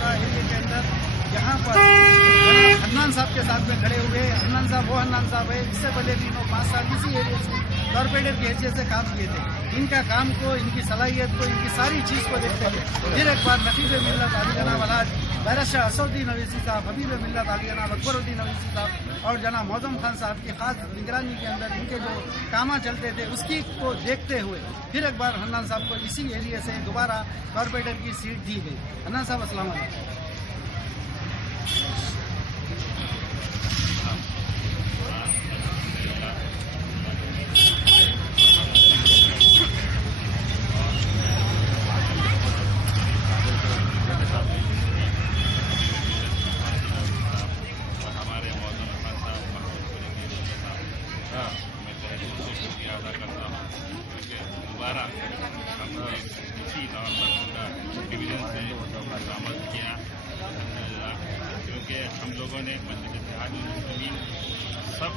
का एरिया के अंदर यहाँ पर हन्नान साहब के साथ में खड़े हुए। हन्नान साहब वो हन्नान साहब है, इससे पहले भी 5 साल इसी एरिया से कॉर्पोरेटर की हैसियत से काम किए थे। इनका काम को, इनकी सलाहियत को, इनकी सारी चीज़ को देखते हुए फिर एक बार नफीस मिल्लत अली जनाब अलहाज बैरशाह असदुद्दीन अवैसी साहब, हबीब मिल्लत अली जनाब अकबरुद्दीन अवैसी साहब और जनाब मौजम खान साहब की खास निगरानी के अंदर इनके जो काम चलते थे उसकी को देखते हुए फिर एक बार हन्नान साहब को इसी एरिया से दोबारा कॉर्पोरेटर की सीट दी गई। हन्नान साहब अस्सलाम वालेकुम। दोबारा हमने इसी तौर पर उनका डिवीजन से शामिल किया, क्योंकि हम लोगों ने मस्जिद इत्तेहादुल मुस्लिमीन सब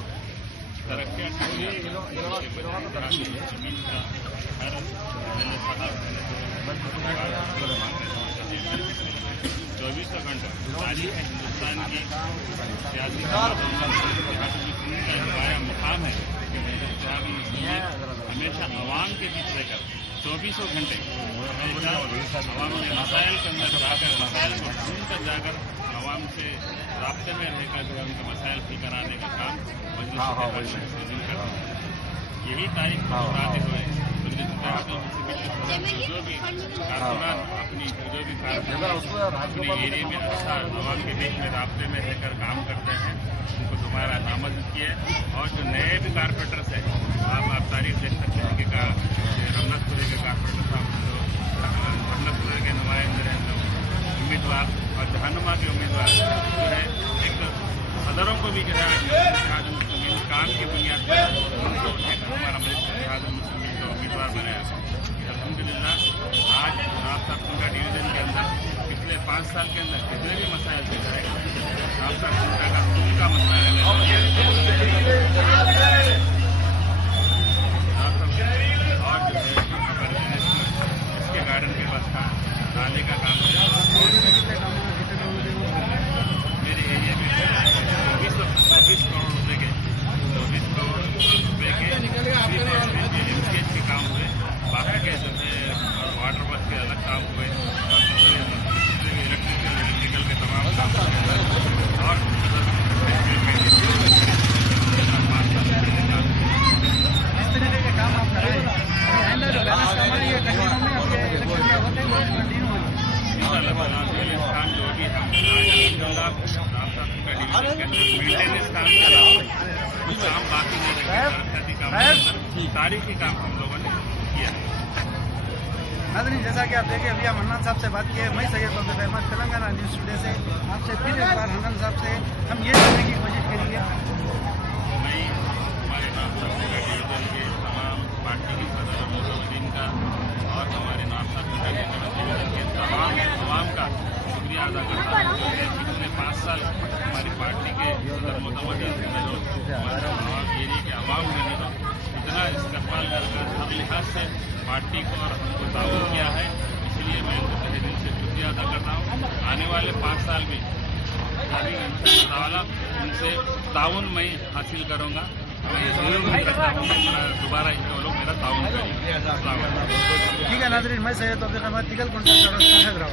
तरक्या के लिए मुस्लिमीन का हर 24 घंटा तारीख हिंदुस्तान की सियासी का नुमाया मुकाम है कि इत्तेहादुल मुस्लिमीन हमेशा अवाम के बीच रहकर 24 घंटे अवाम के मसाइल के अंदर जाकर, मसाइल को ढूंढ कर जाकर अवाम से राब्ते में रहकर जो है उनके मसाइल हल कराने का काम यही तारीख मुराद हुए। जो भी कारकुनान अपनी अपने एरिया में अच्छा अवाम के बीच में राब्ते में रहकर काम करते हैं, उनको दोबारा नामजद किए। और जो नए भी कारपोरेटर्स हैं, आप तारीख देख सकते हैं कि रमनतपुरे के कारपोरेटर साहब, रमनतपुरे के नुमाइंदे हैं, उम्मीदवार और जहानुमा के उम्मीदवार जो है, एक सदरों को भी काम की बुनियाद पर उनको हमारा इत्तेहादुल मुस्लिमीन का उम्मीदवार बनाया। अल्हम्दुलिल्लाह आज रास्ता कुंडा डिवीजन के अंदर पिछले 5 साल के अंदर जितने भी मसाइल थे, रास्ता कुंडा का उनका मसला है और जो है इसके गार्डन के पास का नाले का काम मेरे एरिया में 24 करोड़ रुपए के एमसीएच के काम हुए। बाकी के जो है वाटर वर्क के अलग काम हुए, इलेक्ट्रिकल के तमाम काम हुए और इस तरीके के काम आप कराएं। जो भी मेंटेनेंस काम के अलावा कुछ काम बाकी नहीं रखे, तारीखी काम हम लोगों ने किया है। नाज़रीन, जैसा कि आप देखें, अभी हम हन्नान साहब से बात किए। मैं सैयद तौफीक अहमद, तेलंगाना न्यूज़ टुडे से आपसे फिर एक बार हन्नान साहब से हम ये जानने की कोशिश करेंगे। मैं हमारे नामसाब डिवीजन के तमाम पार्टी के सदर मोहम्मदीन का और हमारे नामसाब डिवीजन के तमाम अवाम का शुक्रिया अदा करता हूँ, क्योंकि पिछले 5 साल हमारी पार्टी के सदर मोहम्मदीन हमारे एरिया के अवाम ने इतना इस्तेमाल कर हर लिहाज से पार्टी को और हमको ताउन किया है। इसलिए मैं उनको तहे दिल से शुक्रिया अदा करता हूँ। आने वाले 5 साल में उनसे ताउन मैं हासिल करूँगा। मैं जरूर उम्मीद रखता हूँ कि दोबारा वो लोग मेरा ताउन करेंगे। ठीक है नाज़रीन, मैं सैयद तौफीक अहमद, तिगल कुंडा।